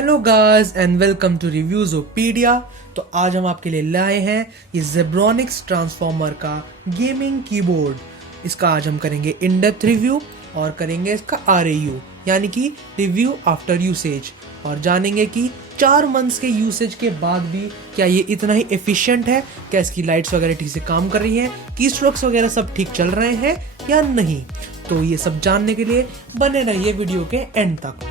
Hello guys and welcome to Reviewzopedia. तो आज हम आपके लिए लाए हैं ये जेब्रॉनिक्स ट्रांसफॉर्मर का गेमिंग कीबोर्ड। इसका आज हम करेंगे इन डेप्थ रिव्यू और करेंगे इसका RAU यानी कि रिव्यू आफ्टर यूसेज, और जानेंगे कि 4 मंथ्स के यूसेज के बाद भी क्या ये इतना ही एफिशिएंट है, क्या इसकी लाइट्स वगैरह ठीक से काम कर रही हैं, की स्ट्रोक्स वगैरह सब ठीक चल रहे हैं या नहीं। तो ये सब जानने के लिए बने रहिए वीडियो के एंड तक।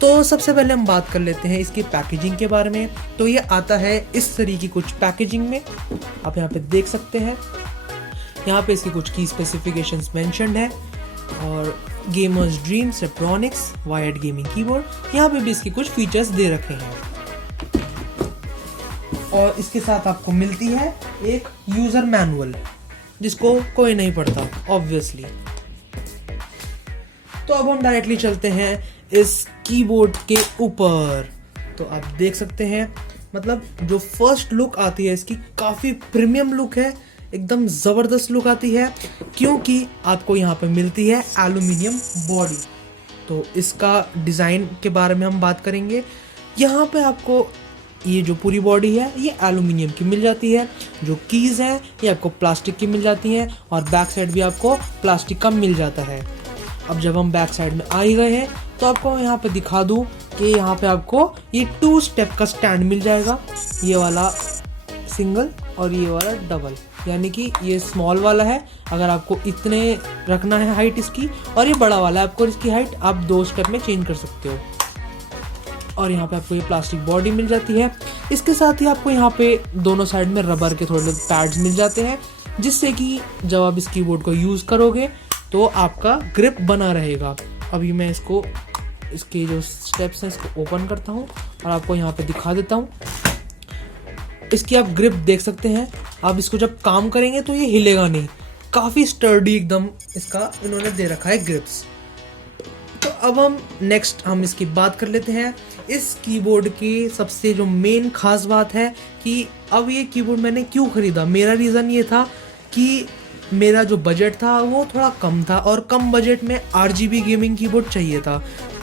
तो सबसे पहले हम बात कर लेते हैं इसकी पैकेजिंग के बारे में। तो ये आता है इस तरह की कुछ पैकेजिंग में, आप यहाँ पे देख सकते हैं। यहाँ पे इसकी कुछ की स्पेसिफिकेशंस मेंशन्ड है और gamers dream Zebronics wired gaming keyboard, यहाँ पे भी इसके कुछ फीचर्स दे रखे हैं। और इसके साथ आपको मिलती है एक यूजर मैनुअल जिसको कोई नहीं पढ़ता ऑब्वियसली। तो अब हम डायरेक्टली चलते हैं इस कीबोर्ड के ऊपर। तो आप देख सकते हैं, मतलब जो फर्स्ट लुक आती है इसकी काफ़ी प्रीमियम लुक है, एकदम ज़बरदस्त लुक आती है क्योंकि आपको यहाँ पे मिलती है एल्यूमिनियम बॉडी। तो इसका डिज़ाइन के बारे में हम बात करेंगे। यहाँ पे आपको ये जो पूरी बॉडी है ये एल्यूमिनियम की मिल जाती है, जो कीज़ हैं ये आपको प्लास्टिक की मिल जाती हैं और बैक साइड भी आपको प्लास्टिक का मिल जाता है। अब जब हम बैक साइड में आ ही गए हैं तो आपको यहाँ पे दिखा दूँ कि यहाँ पे आपको ये 2 स्टेप का स्टैंड मिल जाएगा, ये वाला सिंगल और ये वाला डबल, यानी कि ये स्मॉल वाला है अगर आपको इतने रखना है हाइट इसकी, और ये बड़ा वाला है आपको इसकी हाइट आप 2 स्टेप में चेंज कर सकते हो। और यहाँ पे आपको ये प्लास्टिक बॉडी मिल जाती है। इसके साथ ही आपको यहाँ पे दोनों साइड में रबर के थोड़े पैड्स मिल जाते हैं, जिससे कि जब आप इस कीबोर्ड को यूज़ करोगे तो आपका ग्रिप बना रहेगा। अभी मैं इसके जो स्टेप्स हैं इसको ओपन करता हूँ और आपको यहाँ पे दिखा देता हूँ। इसकी आप ग्रिप देख सकते हैं, आप इसको जब काम करेंगे तो ये हिलेगा नहीं, काफ़ी स्टर्डी एकदम इसका इन्होंने दे रखा है ग्रिप्स। तो अब हम इसकी बात कर लेते हैं। इस कीबोर्ड की सबसे जो मेन खास बात है कि अब ये कीबोर्ड मैंने क्यों ख़रीदा। मेरा रीज़न ये था कि मेरा जो बजट था वो थोड़ा कम था और कम बजट में RGB गेमिंग कीबोर्ड चाहिए था।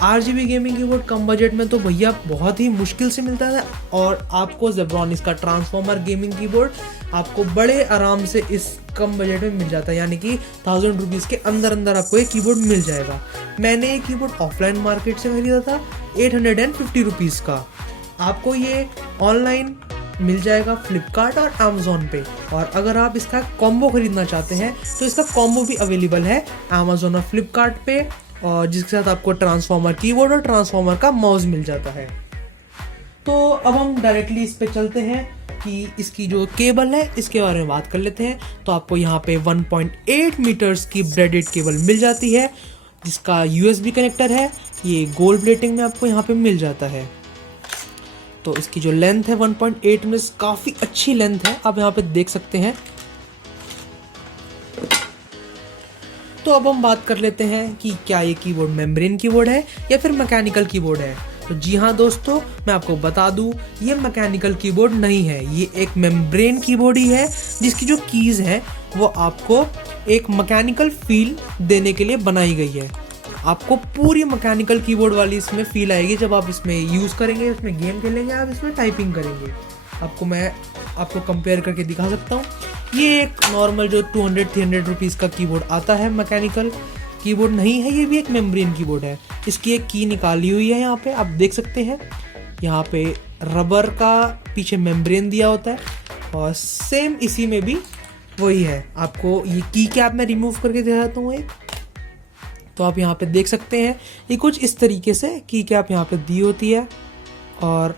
RGB गेमिंग कीबोर्ड कम बजट में तो भैया बहुत ही मुश्किल से मिलता है, और आपको जेब्रॉनिक्स का ट्रांसफॉर्मर गेमिंग कीबोर्ड आपको बड़े आराम से इस कम बजट में मिल जाता है, यानी कि 1000 रुपीज़ के अंदर अंदर आपको ये कीबोर्ड मिल जाएगा। मैंने ये कीबोर्ड ऑफलाइन मार्केट से खरीदा था 850 रुपीज़ का। आपको ये ऑनलाइन मिल जाएगा फ्लिपकार्ट और अमेज़ॉन पे, और अगर आप इसका कॉम्बो खरीदना चाहते हैं तो इसका कॉम्बो भी अवेलेबल है अमेज़ॉन और फ्लिपकार्ट पे, और जिसके साथ आपको ट्रांसफॉर्मर कीबोर्ड और ट्रांसफॉर्मर का माउस मिल जाता है। तो अब हम डायरेक्टली इस पे चलते हैं कि इसकी जो केबल है इसके बारे में बात कर लेते हैं। तो आपको यहाँ पे 1.8 मीटर्स की ब्रेडेड केबल मिल जाती है, जिसका USB कनेक्टर है, ये गोल्ड प्लेटिंग में आपको यहाँ पे मिल जाता है। तो इसकी जो लेंथ है 1.8 में काफ़ी अच्छी लेंथ है, आप यहाँ पे देख सकते हैं। तो अब हम बात कर लेते हैं कि क्या ये कीबोर्ड मेम्ब्रेन कीबोर्ड है या फिर मैकेनिकल कीबोर्ड है। तो जी हाँ दोस्तों, मैं आपको बता दूं ये मैकेनिकल कीबोर्ड नहीं है, ये एक मेम्ब्रेन कीबोर्ड ही है, जिसकी जो कीज़ हैं वो आपको एक मैकेनिकल फील देने के लिए बनाई गई है। आपको पूरी मैकेनिकल कीबोर्ड वाली इसमें फील आएगी जब आप इसमें यूज़ करेंगे, इसमें गेम खेलेंगे, आप इसमें टाइपिंग करेंगे। मैं आपको कंपेयर करके दिखा सकता हूँ। ये एक नॉर्मल जो 200-300 रुपीज़ का कीबोर्ड आता है मैकेनिकल कीबोर्ड नहीं है, ये भी एक मेम्ब्रेन कीबोर्ड है। इसकी एक की निकाली हुई है, यहाँ पे आप देख सकते हैं। यहाँ पे रबर का पीछे मेम्ब्रेन दिया होता है, और सेम इसी में भी वही है। आपको ये की कैप मैं रिमूव करके दिखाता हूँ एक, तो आप यहाँ पे देख सकते हैं ये कुछ इस तरीके से की कैप यहाँ पे दी होती है, और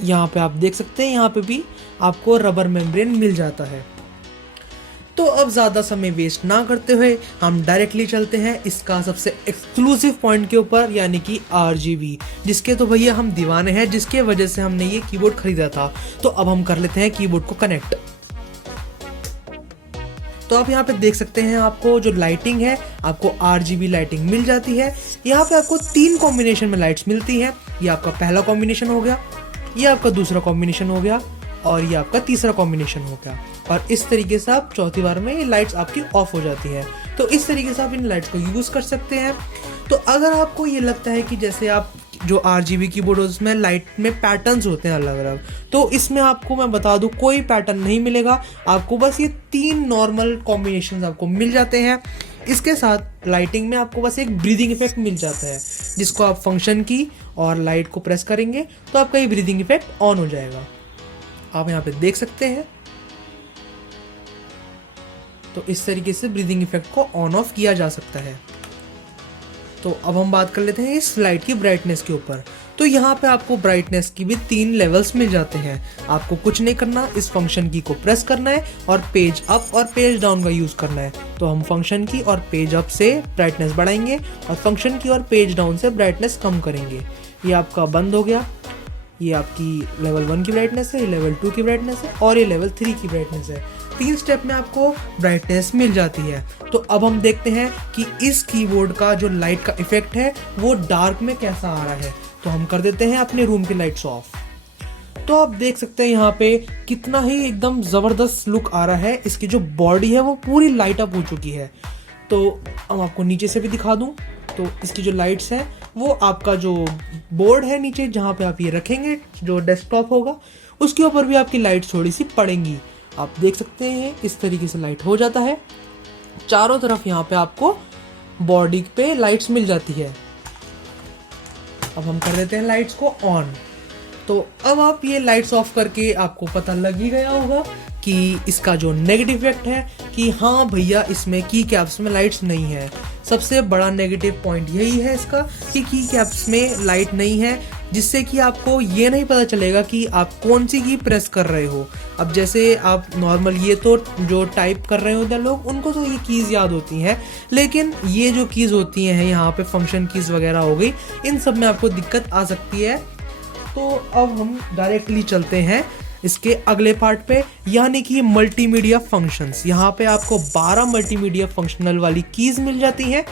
यहाँ पे आप देख सकते हैं यहाँ पे भी आपको रबर मेम्ब्रेन मिल जाता है। तो अब ज़्यादा समय वेस्ट ना करते हुए हम डायरेक्टली चलते हैं इसका सबसे एक्सक्लूसिव पॉइंट के ऊपर, यानी कि RGB, जिसके तो भैया हम दीवाने हैं, जिसके वजह से हमने ये कीबोर्ड खरीदा था। तो अब हम कर लेते हैं कीबोर्ड को कनेक्ट। तो आप यहाँ पे देख सकते हैं आपको जो लाइटिंग है आपको RGB लाइटिंग मिल जाती है। यहाँ पे आपको 3 कॉम्बिनेशन में लाइट्स मिलती हैं। ये आपका पहला कॉम्बिनेशन हो गया, ये आपका दूसरा कॉम्बिनेशन हो गया, और ये आपका तीसरा कॉम्बिनेशन हो गया। और इस तरीके से आप चौथी बार में ये लाइट्स आपकी ऑफ हो जाती है। तो इस तरीके से आप इन लाइट्स को यूज़ कर सकते हैं। तो अगर आपको ये लगता है कि जैसे आप जो RGB कीबोर्ड उसमें लाइट में पैटर्न्स होते हैं अलग अलग। तो इसमें आपको मैं बता दूं कोई पैटर्न नहीं मिलेगा आपको, बस ये 3 नॉर्मल कॉम्बिनेशंस आपको मिल जाते हैं। इसके साथ लाइटिंग में आपको बस एक ब्रीदिंग इफेक्ट मिल जाता है, जिसको आप फंक्शन की और लाइट को प्रेस करेंगे तो आपका ये ब्रीदिंग इफेक्ट ऑन हो जाएगा। आप यहाँ पे देख सकते हैं। तो इस तरीके से ब्रीदिंग इफेक्ट को ऑन ऑफ किया जा सकता है। तो अब हम बात कर लेते हैं इस लाइट की ब्राइटनेस के ऊपर। तो यहाँ पे आपको ब्राइटनेस की भी 3 लेवल्स मिल जाते हैं। आपको कुछ नहीं करना, इस फंक्शन की को प्रेस करना है और पेज अप और पेज डाउन का यूज करना है। तो हम फंक्शन की और पेज अप से ब्राइटनेस बढ़ाएंगे और फंक्शन की और पेज डाउन से ब्राइटनेस कम करेंगे। ये आपका बंद हो गया। ये आपकी लेवल 1 की ब्राइटनेस है, ये लेवल 2 की ब्राइटनेस है और ये लेवल 3 की ब्राइटनेस है। 3 स्टेप में आपको ब्राइटनेस मिल जाती है। तो अब हम देखते हैं कि इस कीबोर्ड का जो लाइट का इफेक्ट है वो डार्क में कैसा आ रहा है। तो हम कर देते हैं अपने रूम की लाइट्स ऑफ। तो आप देख सकते हैं यहाँ पे कितना ही एकदम जबरदस्त लुक आ रहा है। इसकी जो बॉडी है वो पूरी लाइट अप हो चुकी है। तो हम आपको नीचे से भी दिखा दूं तो इसकी जो लाइट्स है वो आपका जो बोर्ड है नीचे जहाँ पे आप ये रखेंगे, जो डेस्कटॉप होगा उसके ऊपर भी आपकी लाइट थोड़ी सी पड़ेंगी। आप देख सकते हैं इस तरीके से लाइट हो जाता है। चारों तरफ यहाँ पे आपको बॉडी पे लाइट्स मिल जाती है। अब हम कर देते हैं लाइट्स को ऑन। तो अब आप ये लाइट्स ऑफ करके आपको पता लग ही गया होगा कि इसका जो नेगेटिव इफेक्ट है कि हाँ भैया इसमें की कैप्स में लाइट्स नहीं है। सबसे बड़ा नेगेटिव पॉइंट यही है इसका कि की कैप्स में लाइट नहीं है, जिससे कि आपको ये नहीं पता चलेगा कि आप कौन सी की प्रेस कर रहे हो। अब जैसे आप नॉर्मल ये तो जो टाइप कर रहे होते हैं लोग उनको तो ये कीज़ याद होती हैं, लेकिन ये जो कीज़ होती हैं यहाँ पे फंक्शन कीज़ वगैरह हो गई, इन सब में आपको दिक्कत आ सकती है। तो अब हम डायरेक्टली चलते हैं इसके अगले पार्ट पे, यानी कि मल्टीमीडिया फंक्शंस। यहाँ पे आपको 12 मल्टीमीडिया फंक्शनल वाली कीज़ मिल जाती हैं।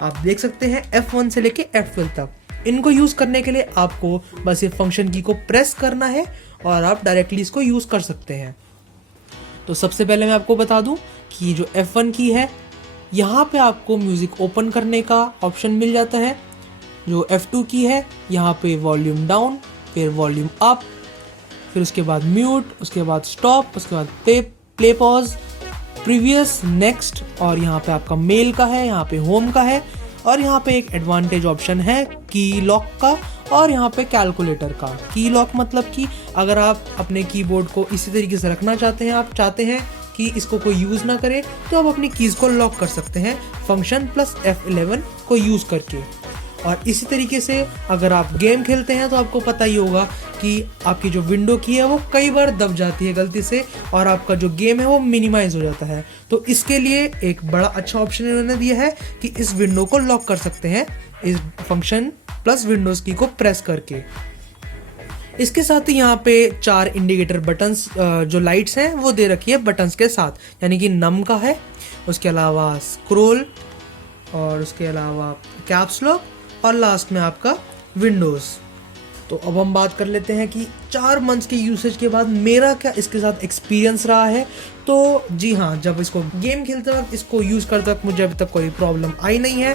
आप देख सकते हैं F1 से लेके F12 तक। इनको यूज़ करने के लिए आपको बस ये फंक्शन की को प्रेस करना है और आप डायरेक्टली इसको यूज़ कर सकते हैं। तो सबसे पहले मैं आपको बता दूं कि जो F1 की है यहाँ पे आपको म्यूज़िक ओपन करने का ऑप्शन मिल जाता है। जो F2 की है यहाँ पे वॉल्यूम डाउन, फिर वॉल्यूम अप, फिर उसके बाद म्यूट, उसके बाद स्टॉप, उसके बाद प्ले पॉज, प्रीवियस, नेक्स्ट, और यहाँ पे आपका मेल का है, यहाँ पे होम का है, और यहाँ पे एक एडवांटेज ऑप्शन है की लॉक का और यहाँ पे कैलकुलेटर का। की लॉक मतलब कि अगर आप अपने कीबोर्ड को इसी तरीके से रखना चाहते हैं, आप चाहते हैं कि इसको कोई यूज़ ना करे, तो आप अपनी कीज़ को लॉक कर सकते हैं फंक्शन प्लस F11 को यूज़ करके। और इसी तरीके से अगर आप गेम खेलते हैं तो आपको पता ही होगा कि आपकी जो विंडो की है वो कई बार दब जाती है गलती से और आपका जो गेम है वो मिनिमाइज हो जाता है। तो इसके लिए एक बड़ा अच्छा ऑप्शन इन्होंने दिया है कि इस विंडो को लॉक कर सकते हैं इस फंक्शन प्लस विंडोज की को प्रेस करके। इसके साथ ही यहाँ पे 4 इंडिकेटर बटन्स जो लाइट्स हैं वो दे रखी है बटन्स के साथ, यानी कि नम का है, उसके अलावा स्क्रॉल, और उसके अलावा कैप्स लॉक, और लास्ट में आपका विंडोज़। तो अब हम बात कर लेते हैं कि 4 मंथ्स के यूसेज के बाद मेरा क्या इसके साथ एक्सपीरियंस रहा है। तो जी हाँ, जब इसको गेम खेलते वक्त इसको यूज़ करते वक्त मुझे अभी तक कोई प्रॉब्लम आई नहीं है।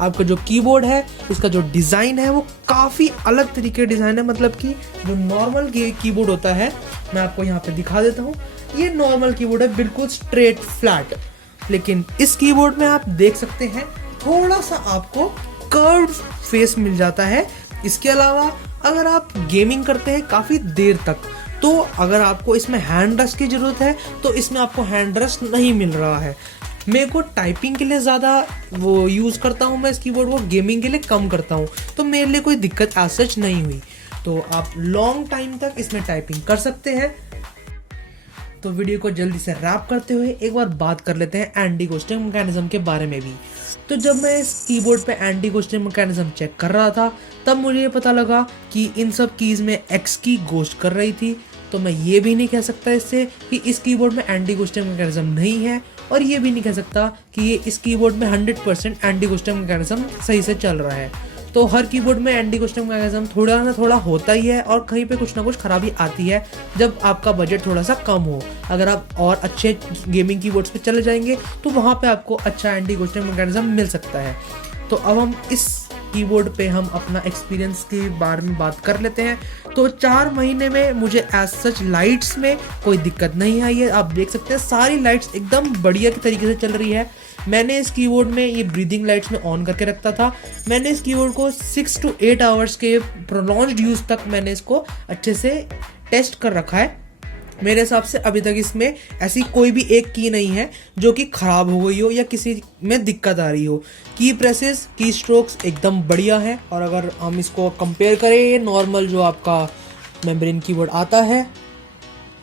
आपका जो कीबोर्ड है इसका जो डिज़ाइन है वो काफ़ी अलग तरीके का डिज़ाइन है, मतलब कि जो नॉर्मल कीबोर्ड होता है, मैं आपको यहाँ पे दिखा देता हूँ, ये नॉर्मल कीबोर्ड है बिल्कुल स्ट्रेट फ्लैट, लेकिन इस कीबोर्ड में आप देख सकते हैं थोड़ा सा आपको कर्व्ड फेस मिल जाता है। इसके अलावा अगर आप गेमिंग करते हैं काफ़ी देर तक, तो अगर आपको इसमें हैंड रेस्ट की ज़रूरत है तो इसमें आपको हैंड रेस्ट नहीं मिल रहा है। मेरे को टाइपिंग के लिए ज़्यादा वो यूज़ करता हूँ मैं इस कीबोर्ड को, गेमिंग के लिए कम करता हूँ, तो मेरे लिए कोई दिक्कत एज सच नहीं हुई। तो आप लॉन्ग टाइम तक इसमें टाइपिंग कर सकते हैं। तो वीडियो को जल्दी से रैप करते हुए एक बार बात कर लेते हैं एंटी घोस्टिंग मैकेनिज्म के बारे में भी। तो जब मैं इस कीबोर्ड पे एंटी घोस्टिंग मैकेनिज्म चेक कर रहा था तब मुझे ये पता लगा कि इन सब कीज़ में X की घोस्ट कर रही थी। तो मैं ये भी नहीं कह सकता इससे कि इस कीबोर्ड में एंटी घोस्टिंग मैकेनिज्म नहीं है, और ये भी नहीं कह सकता कि ये इस कीबोर्ड में 100% एंटी घोस्टिंग मैकेनिज्म सही से चल रहा है। तो हर कीबोर्ड में एंटी घोस्टिंग मैकेनिज्म थोड़ा ना थोड़ा होता ही है, और कहीं पे कुछ ना कुछ खराबी आती है जब आपका बजट थोड़ा सा कम हो। अगर आप और अच्छे गेमिंग कीबोर्ड्स पे चले जाएंगे तो वहाँ पे आपको अच्छा एंटी घोस्टिंग मैकेनिज्म मिल सकता है। तो अब हम इस कीबोर्ड पे हम अपना एक्सपीरियंस के बारे में बात कर लेते हैं। तो 4 महीने में मुझे एज सच लाइट्स में कोई दिक्कत नहीं आई है। आप देख सकते हैं सारी लाइट्स एकदम बढ़िया के तरीके से चल रही है। मैंने इस कीबोर्ड में ये ब्रीदिंग लाइट्स में ऑन करके रखता था। मैंने इस कीबोर्ड को 6 to 8 आवर्स के प्रोलॉन्ग्ड यूज तक मैंने इसको अच्छे से टेस्ट कर रखा है। मेरे हिसाब से अभी तक इसमें ऐसी कोई भी एक की नहीं है जो कि खराब हो गई हो या किसी में दिक्कत आ रही हो। की प्रेसेस, की स्ट्रोक्स एकदम बढ़िया है। और अगर हम इसको कंपेयर करें ये नॉर्मल जो आपका मेम्ब्रेन कीबोर्ड आता है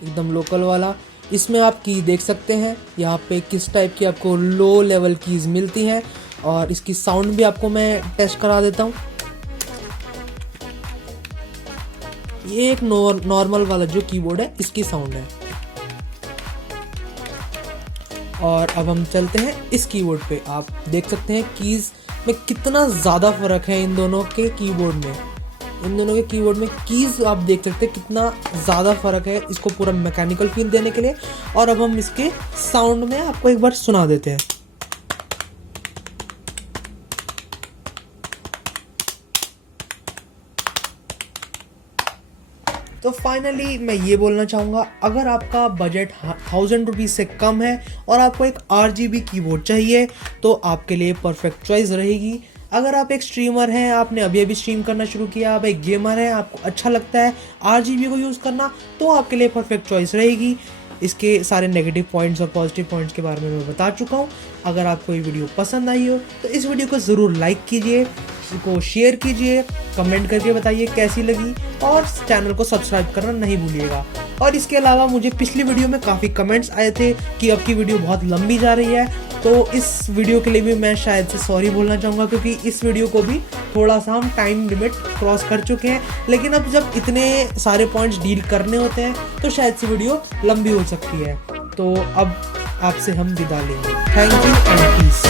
एकदम लोकल वाला, इसमें आप की देख सकते हैं यहाँ पे किस टाइप की आपको लो लेवल कीज मिलती हैं। और इसकी साउंड भी आपको मैं टेस्ट करा देता हूँ। ये एक नॉर्मल वाला जो कीबोर्ड है इसकी साउंड है। और अब हम चलते हैं इस कीबोर्ड पे। आप देख सकते हैं कीज में कितना ज़्यादा फर्क है इन दोनों के कीबोर्ड में। इन दोनों के कीबोर्ड में कीज आप देख सकते हैं कितना ज़्यादा फर्क है इसको पूरा मैकेनिकल फील देने के लिए। और अब हम इसके साउंड में आपको एक बार सुना देते हैं। तो फाइनली मैं ये बोलना चाहूँगा, अगर आपका बजट 1000 रुपीज़ से कम है और आपको एक RGB कीबोर्ड चाहिए तो आपके लिए परफेक्ट चॉइस रहेगी। अगर आप एक स्ट्रीमर हैं, आपने अभी अभी स्ट्रीम करना शुरू किया, आप एक गेमर हैं, आपको अच्छा लगता है RGB को यूज़ करना, तो आपके लिए परफेक्ट चॉइस रहेगी। इसके सारे नेगेटिव पॉइंट्स और पॉजिटिव पॉइंट्स के बारे में मैं बता चुका हूँ। अगर आपको ये वीडियो पसंद आई हो तो इस वीडियो को ज़रूर लाइक कीजिए, इसको शेयर कीजिए, कमेंट करके बताइए कैसी लगी और चैनल को सब्सक्राइब करना नहीं भूलिएगा। और इसके अलावा मुझे पिछली वीडियो में काफ़ी कमेंट्स आए थे कि अब की वीडियो बहुत लंबी जा रही है, तो इस वीडियो के लिए भी मैं शायद से सॉरी बोलना चाहूँगा, क्योंकि इस वीडियो को भी थोड़ा सा हम टाइम लिमिट क्रॉस कर चुके हैं। लेकिन अब जब इतने सारे पॉइंट्स डील करने होते हैं तो शायद से वीडियो लंबी हो सकती है। तो अब आपसे हम विदा लेंगे। Thank you and piece.